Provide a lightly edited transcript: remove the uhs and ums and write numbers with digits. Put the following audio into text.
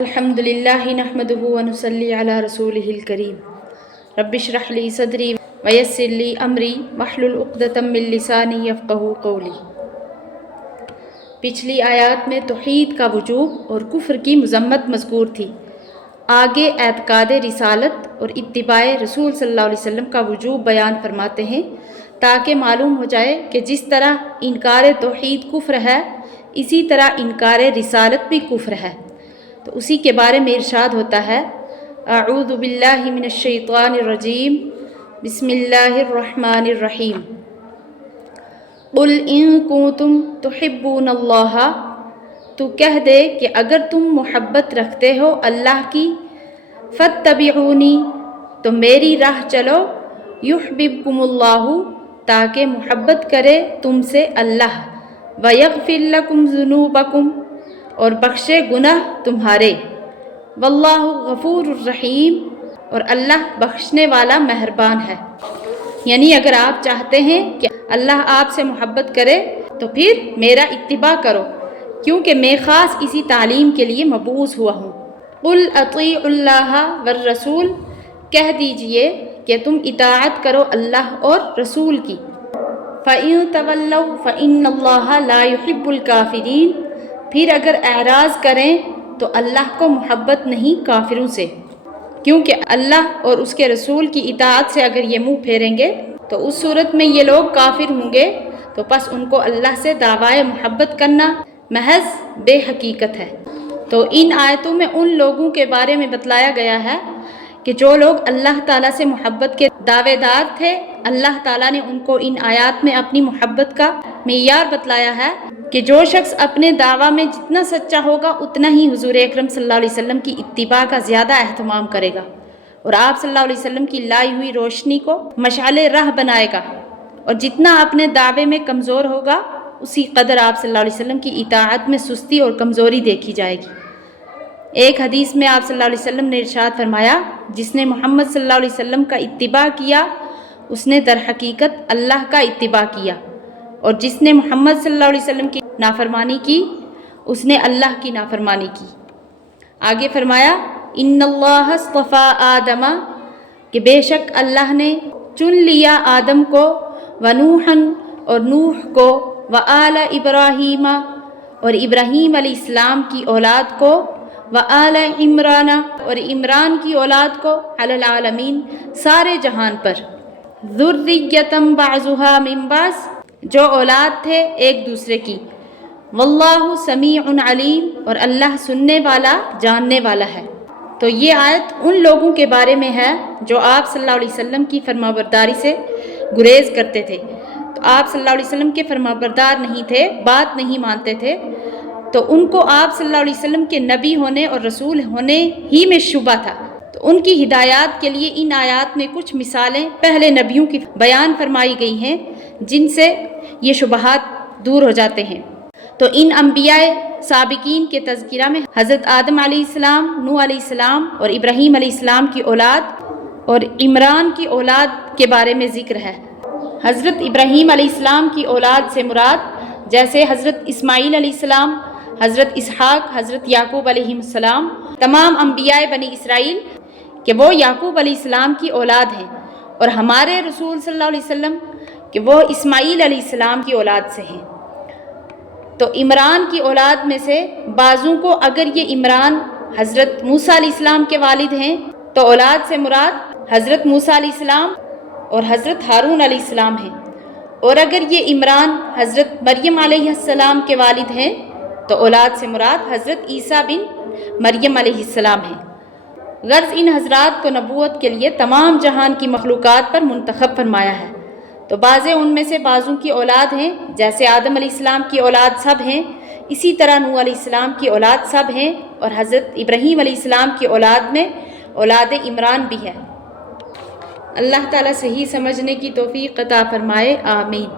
الحمدللہ نحمدہ ونصلی علی رسولہ الکریم رب اشرح لی صدری ویسر لی امری واحلل عقدۃ من لسانی یفقہوا قولی۔ پچھلی آیات میں توحید کا وجوب اور کفر کی مذمت مذکور تھی۔ آگے اعتقاد رسالت اور اتباع رسول صلی اللہ علیہ وسلم کا وجوب بیان فرماتے ہیں تاکہ معلوم ہو جائے کہ جس طرح انکار توحید کفر ہے اسی طرح انکار رسالت بھی کفر ہے۔ تو اسی کے بارے میں ارشاد ہوتا ہے، اعوذ باللہ من الشیطان الرجیم، بسم اللہ الرحمن الرحیم، قل ان کنتم تحبون اللہ، تو کہہ دے کہ اگر تم محبت رکھتے ہو اللہ کی، فاتبعونی، تو میری راہ چلو، یحببکم اللہ، تاکہ محبت کرے تم سے اللہ، ویغفر لکم ذنوبکم، اور بخشے گناہ تمہارے، واللہ غفور الرحیم، اور اللہ بخشنے والا مہربان ہے۔ یعنی اگر آپ چاہتے ہیں کہ اللہ آپ سے محبت کرے تو پھر میرا اتباع کرو، کیونکہ میں خاص اسی تعلیم کے لیے مبعوث ہوا ہوں۔ قل اطیعوا اللہ والرسول، کہہ دیجئے کہ تم اطاعت کرو اللہ اور رسول کی۔ فَإِن تَوَلَّوْا فَإِنَّ اللَّهَ لَا يُحِبُّ الْكَافِرِينَ، پھر اگر اعراض کریں تو اللہ کو محبت نہیں کافروں سے، کیونکہ اللہ اور اس کے رسول کی اطاعت سے اگر یہ منہ پھیریں گے تو اس صورت میں یہ لوگ کافر ہوں گے، تو پس ان کو اللہ سے دعویٰ محبت کرنا محض بے حقیقت ہے۔ تو ان آیتوں میں ان لوگوں کے بارے میں بتلایا گیا ہے کہ جو لوگ اللہ تعالیٰ سے محبت کے دعوے دار تھے، اللہ تعالیٰ نے ان کو ان آیات میں اپنی محبت کا معیار بتلایا ہے کہ جو شخص اپنے دعویٰ میں جتنا سچا ہوگا اتنا ہی حضور اکرم صلی اللہ علیہ وسلم کی اتباع کا زیادہ اہتمام کرے گا، اور آپ صلی اللہ علیہ وسلم کی لائی ہوئی روشنی کو مشعل راہ بنائے گا، اور جتنا اپنے دعوے میں کمزور ہوگا اسی قدر آپ صلی اللہ علیہ وسلم کی اطاعت میں سستی اور کمزوری دیکھی جائے گی۔ ایک حدیث میں آپ صلی اللہ علیہ وسلم نے ارشاد فرمایا، جس نے محمد صلی اللہ علیہ وسلم کا اتباع کیا اس نے در حقیقت اللہ کا اتباع کیا، اور جس نے محمد صلی اللہ علیہ وسلم کی نافرمانی کی اس نے اللہ کی نافرمانی کی۔ آگے فرمایا، ان اللہ اصطفیٰ آدم، کہ بے شک اللہ نے چن لیا آدم کو، ونوحًا، اور نوح کو، وآل ابراہیم، اور ابراہیم علیہ السلام کی اولاد کو، وآل عمران، اور عمران کی اولاد کو، علی العالمین، سارے جہان پر، ذریۃ بعضھا من بعض، جو اولاد تھے ایک دوسرے کی، واللہ سمیع علیم، اور اللہ سننے والا جاننے والا ہے۔ تو یہ آیت ان لوگوں کے بارے میں ہے جو آپ صلی اللہ علیہ وسلم کی فرمانبرداری سے گریز کرتے تھے۔ تو آپ صلی اللہ علیہ وسلم کے فرمانبردار نہیں تھے، بات نہیں مانتے تھے، تو ان کو آپ صلی اللہ علیہ وسلم کے نبی ہونے اور رسول ہونے ہی میں شبہ تھا۔ تو ان کی ہدایات کے لیے ان آیات میں کچھ مثالیں پہلے نبیوں کی بیان فرمائی گئی ہیں جن سے یہ شبہات دور ہو جاتے ہیں۔ تو ان انبیاء سابقین کے تذکرہ میں حضرت آدم علیہ السلام، نوح علیہ السلام، اور ابراہیم علیہ السلام کی اولاد اور عمران کی اولاد کے بارے میں ذکر ہے۔ حضرت ابراہیم علیہ السلام کی اولاد سے مراد جیسے حضرت اسماعیل علیہ السلام، حضرت اسحاق، حضرت یعقوب علیہ السلام، تمام انبیاء بنی اسرائیل کہ وہ یعقوب علیہ السلام کی اولاد ہیں، اور ہمارے رسول صلی اللہ علیہ وسلم کہ وہ اسماعیل علیہ السلام کی اولاد سے ہیں۔ تو عمران کی اولاد میں سے بعضوں کو اگر یہ عمران حضرت موسیٰ علیہ السلام کے والد ہیں تو اولاد سے مراد حضرت موسیٰ علیہ السلام اور حضرت ہارون علیہ السلام ہیں، اور اگر یہ عمران حضرت مریم علیہ السلام کے والد ہیں تو اولاد سے مراد حضرت عیسیٰ بن مریم علیہ السلام ہیں۔ غرض ان حضرات کو نبوت کے لیے تمام جہان کی مخلوقات پر منتخب فرمایا ہے۔ تو بعضیں ان میں سے بعضوں کی اولاد ہیں، جیسے آدم علیہ السلام کی اولاد سب ہیں، اسی طرح نوح علیہ السلام کی اولاد سب ہیں، اور حضرت ابراہیم علیہ السلام کی اولاد میں اولاد عمران بھی ہے۔ اللہ تعالیٰ صحیح سمجھنے کی توفیق عطا فرمائے، آمین۔